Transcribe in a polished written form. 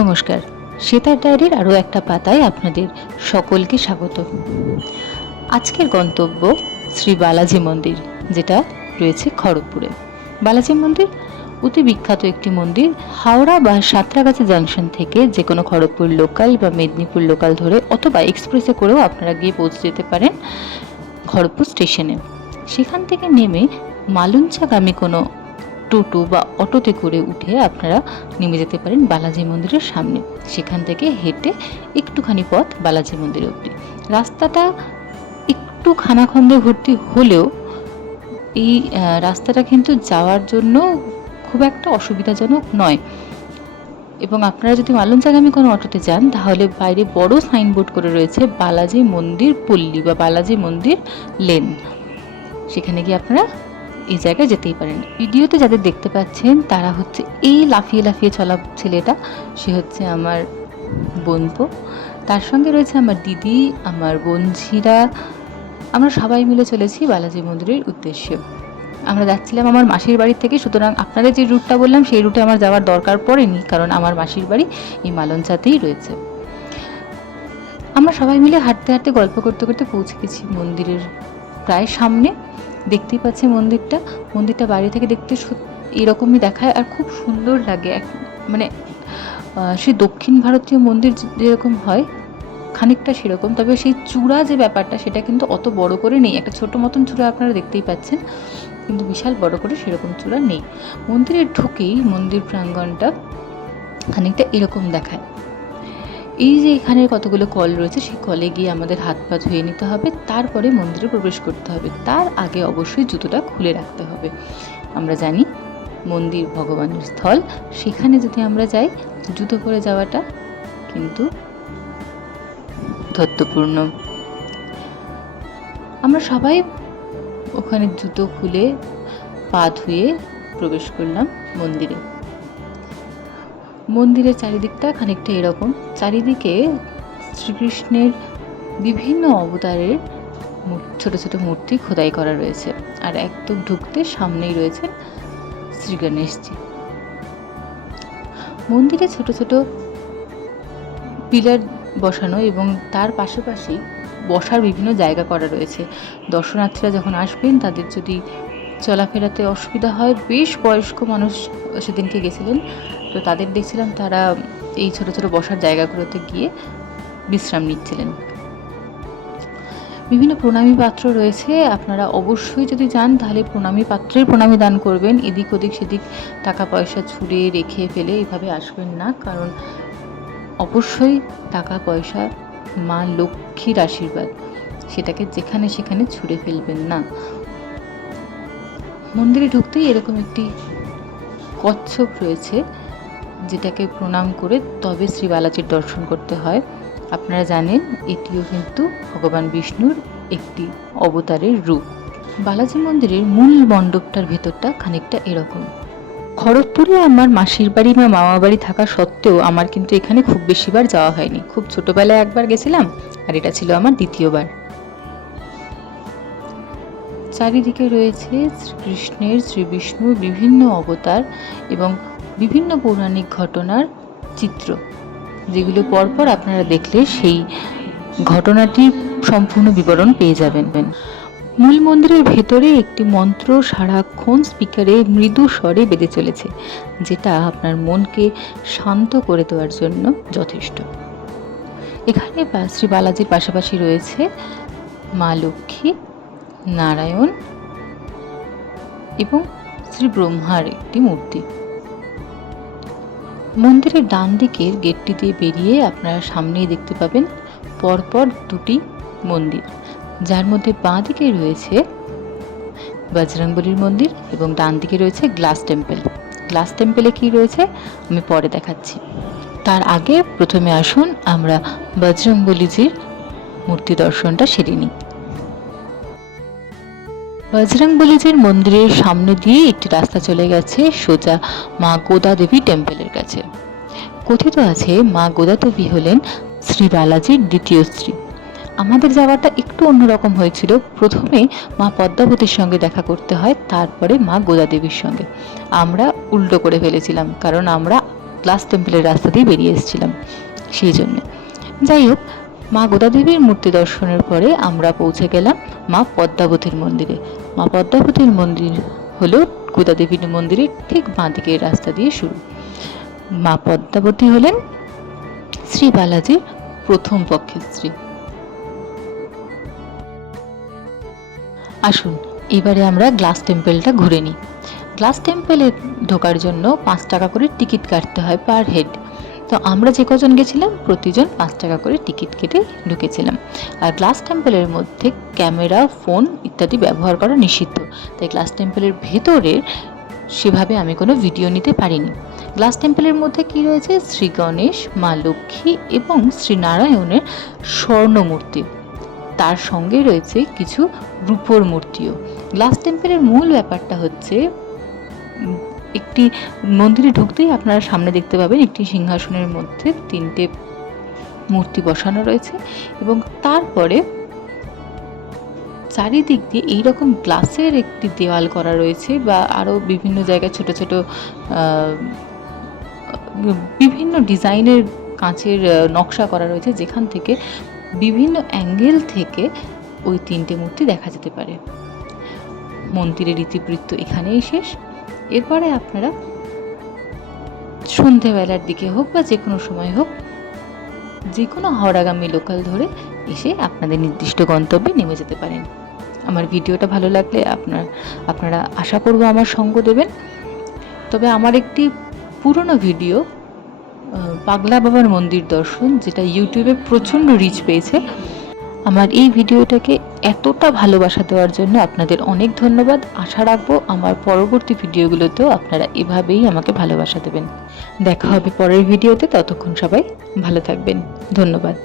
নমস্কার, সেতার ডায়েরির আরও একটা পাতায় আপনাদের সকলকে স্বাগত। আজকের গন্তব্য শ্রী বালাজি মন্দির, যেটা রয়েছে খড়গপুরে। বালাজি মন্দির অতি বিখ্যাত একটি মন্দির। হাওড়া বা সাঁতরাগাছি জাংশন থেকে যে কোনো খড়গপুর লোকাল বা মেদিনীপুর লোকাল ধরে অথবা এক্সপ্রেসে করেও আপনারা গিয়ে পৌঁছে যেতে পারেন খড়গপুর স্টেশনে। সেখান থেকে নেমে মালঞ্চাগামী কোনো টোটো বা অটোতে করে উঠে আপনারা নেমে যেতে পারেন বালাজি মন্দিরের সামনে। সেখান থেকে হেঁটে একটুখানি পথ বালাজি মন্দির অবধি। রাস্তাটা একটু খানাখন্দে ভর্তি হলেও এই রাস্তাটা কিন্তু যাওয়ার জন্য খুব একটা অসুবিধাজনক নয়। এবং আপনারা যদি মালঞ্চাগামী কোনো অটোতে যান তাহলে বাইরে বড় সাইনবোর্ড করে রয়েছে বালাজি মন্দির পল্লী বা বালাজি মন্দির লেন। সেখানে গিয়ে আপনারা এই জায়গায় যেতেই পারেন। ভিডিওতে যাদের দেখতে পাচ্ছেন তারা হচ্ছে এই লাফিয়ে লাফিয়ে চলা ছেলেটা, সে হচ্ছে আমার বোনপো। তার সঙ্গে রয়েছে আমার দিদি, আমার বোনঝিরা। আমরা সবাই মিলে চলেছি বালাজি মন্দিরের উদ্দেশ্যে। আমরা যাচ্ছিলাম আমার মাসির বাড়ি থেকে, সুতরাং আপনাদের যে রুটটা বললাম সেই রুটে আমার যাওয়ার দরকার পড়েনি, কারণ আমার মাসির বাড়ি এই মালঞ্চাতেই রয়েছে। আমরা সবাই মিলে হাঁটতে হাঁটতে গল্প করতে করতে পৌঁছে গেছি মন্দিরের প্রায় সামনে। দেখতেই পাচ্ছি মন্দিরটা বাইরে থেকে দেখতে এরকমই দেখায় আর খুব সুন্দর লাগে। মানে সেই দক্ষিণ ভারতীয় মন্দির যেরকম হয় খানিকটা সেরকম, তবে সেই চূড়া যে ব্যাপারটা সেটা কিন্তু অত বড় করে নেই। একটা ছোট মতন চূড়া আপনারা দেখতেই পাচ্ছেন, কিন্তু বিশাল বড় করে সেরকম চূড়া নেই। মন্দিরে ঢুকেই মন্দির প্রাঙ্গণটা খানিকটা এরকম দেখায়। এই যে এখানে কতগুলো কল রয়েছে, সেই কলে গিয়ে আমাদের হাত পা ধুয়ে নিতে হবে, তারপরে মন্দিরে প্রবেশ করতে হবে। তার আগে অবশ্যই জুতোটা খুলে রাখতে হবে। আমরা জানি মন্দির ভগবানের স্থল, সেখানে যদি আমরা যাই জুতো পরে যাওয়াটা কিন্তু ধর্তপূর্ণ। আমরা সবাই ওখানে জুতো খুলে পা ধুয়ে প্রবেশ করলাম মন্দিরে। মন্দিরের চারিদিকটা খানিকটা এরকম। চারিদিকে শ্রীকৃষ্ণের বিভিন্ন অবতারের ছোট ছোট মূর্তি খোদাই করা রয়েছে। আর একদম ঢুকতে সামনেই রয়েছেন শ্রী গণেশজি। মন্দিরে ছোট ছোট পিলার বসানো এবং তার পাশাপাশি বসার বিভিন্ন জায়গা করা রয়েছে। দর্শনার্থীরা যখন আসবেন তাদের যদি চলাফেরাতে অসুবিধা হয়, বেশ বয়স্ক মানুষ সেদিনকে গেছিলেন, তো তাদের দেখছিলাম তারা এই ছোট ছোট বসার জায়গাগুলোতে গিয়ে বিশ্রাম নিচ্ছিলেন। বিভিন্ন প্রণামী পাত্র রয়েছে। আপনারা অবশ্যই যদি যান তাহলে প্রণামী পাত্রের প্রণামী দান করবেন। এদিক ওদিক সেদিক টাকা পয়সা ছুঁড়ে রেখে ফেলে এইভাবে আসবেন না, কারণ অবশ্যই টাকা পয়সা মা লক্ষ্মীর আশীর্বাদ, সেটাকে যেখানে সেখানে ছুঁড়ে ফেলবেন না। মন্দিরে ঢুকতেই এরকম একটি কচ্ছপ রয়েছে, যেটাকে প্রণাম করে তবে শ্রী বালাজির দর্শন করতে হয়। আপনারা জানেন এটিও কিন্তু ভগবান বিষ্ণুর একটি অবতারের রূপ। বালাজি মন্দিরের মূল মণ্ডপটার ভেতরটা খানিকটা এরকম। খড়গপুরে আমার মাসির বাড়ি বা মামা বাড়ি থাকা সত্ত্বেও আমার কিন্তু এখানে খুব বেশিবার যাওয়া হয়নি। খুব ছোটবেলায় একবার গেছিলাম, আর এটা ছিল আমার দ্বিতীয়বার। চারিদিকে রয়েছে শ্রীকৃষ্ণের, শ্রী বিষ্ণুর বিভিন্ন অবতার এবং বিভিন্ন পৌরাণিক ঘটনার চিত্র, যেগুলো পরপর আপনারা দেখলে সেই ঘটনাটির সম্পূর্ণ বিবরণ পেয়ে যাবেন। মূল মন্দিরের ভেতরে একটি মন্ত্র সারাক্ষণ স্পিকারে মৃদু স্বরে বেজে চলেছে, যেটা আপনার মনকে শান্ত করে দেওয়ার জন্য যথেষ্ট। এখানে শ্রী বালাজির পাশাপাশি রয়েছে মা লক্ষ্মী, নারায়ণ এবং শ্রী ব্রহ্মার একটি মূর্তি। মন্দিরের ডান দিকের গেটটি দিয়ে বেরিয়ে আপনারা সামনেই দেখতে পাবেন পরপর দুটি মন্দির, যার মধ্যে বাঁ দিকে রয়েছে বজরংবলীর মন্দির এবং ডান দিকে রয়েছে গ্লাস টেম্পল। গ্লাস টেম্পলে কি রয়েছে আমি পরে দেখাচ্ছি। তার আগে প্রথমে আসুন আমরা বজরংবলীজির মূর্তি দর্শনটা সেরে নিই। বজরংবলীজির মন্দিরের সামনে দিয়ে একটি রাস্তা চলে গেছে সোজা মা গোদা দেবী টেম্পলের কাছে। কথিত আছে মা গোদা দেবী হলেন শ্রী বালাজির দ্বিতীয় স্ত্রী। আমাদের যাওয়াটা একটু অন্যরকম হয়েছিল। প্রথমে মা পদ্মাবতীর সঙ্গে দেখা করতে হয়, তারপরে মা গোদা দেবীর সঙ্গে। আমরা উল্টো করে ফেলেছিলাম, কারণ আমরা গ্লাস টেম্পলের রাস্তা দিয়ে বেরিয়ে এসেছিলাম সেই জন্য। যাই হোক, মা গোদাদেবীর মূর্তি দর্শনের পরে আমরা পৌঁছে গেলাম মা পদ্মাবতীর মন্দিরে। মা পদ্মাবতীর মন্দির হলো গোদাদেবীর মন্দিরের ঠিক বাঁ দিকের রাস্তা দিয়ে শুরু। মা পদ্মাবতী হলেন শ্রী বালাজির প্রথম পক্ষের স্ত্রী। আসুন এবারে আমরা গ্লাস টেম্পলটা ঘুরে নিই। গ্লাস টেম্পলে ঢোকার জন্য 5 টাকা করে টিকিট কাটতে হয় পার হেড। তো আমরা যে কজন গেছিলাম প্রতিজন 5 টাকা করে টিকিট কেটে ঢুকেছিলাম। আর গ্লাস টেম্পলের মধ্যে ক্যামেরা, ফোন ইত্যাদি ব্যবহার করা নিষিদ্ধ, তাই গ্লাস টেম্পলের ভেতরের সেভাবে আমি কোনো ভিডিও নিতে পারিনি। গ্লাস টেম্পলের মধ্যে কি রয়েছে? শ্রী গণেশ, মা লক্ষ্মী এবং শ্রী নারায়ণের স্বর্ণ মূর্তি, তার সঙ্গে রয়েছে কিছু রূপোর মূর্তিও। গ্লাস টেম্পলের মূল ব্যাপারটা হচ্ছে, একটি মন্দিরে ঢুকতেই আপনারা সামনে দেখতে পাবেন একটি সিংহাসনের মধ্যে 3টে মূর্তি বসানো রয়েছে এবং তারপরে চারিদিক দিয়ে এইরকম গ্লাসের একটি দেওয়াল করা রয়েছে, বা আরও বিভিন্ন জায়গায় ছোট ছোট বিভিন্ন ডিজাইনের কাঁচের নকশা করা রয়েছে, যেখান থেকে বিভিন্ন অ্যাঙ্গেল থেকে ওই 3টে মূর্তি দেখা যেতে পারে। মন্দিরের ইতিবৃত্ত এখানেই শেষ। এরপরে আপনারা সন্ধেবেলার দিকে হোক বা যে কোনো সময় হোক, যে কোনো হাওড়াগামী লোকাল ধরে এসে আপনাদের নির্দিষ্ট গন্তব্যে নেমে যেতে পারেন। আমার ভিডিওটা ভালো লাগলে আপনারা আশা করব আমার সঙ্গ দেবেন। তবে আমার একটি পুরনো ভিডিও, পাগলা বাবার মন্দির দর্শন, যেটা ইউটিউবে প্রচণ্ড রিচ পেয়েছে, আমার এই ভিডিওটাকে এতটা ভালোবাসা দেওয়ার জন্য আপনাদের অনেক ধন্যবাদ। আশা রাখবো আমার পরবর্তী ভিডিওগুলোতেও আপনারা এভাবেই আমাকে ভালোবাসা দেবেন। দেখা হবে পরের ভিডিওতে, ততক্ষণ সবাই ভালো থাকবেন। ধন্যবাদ।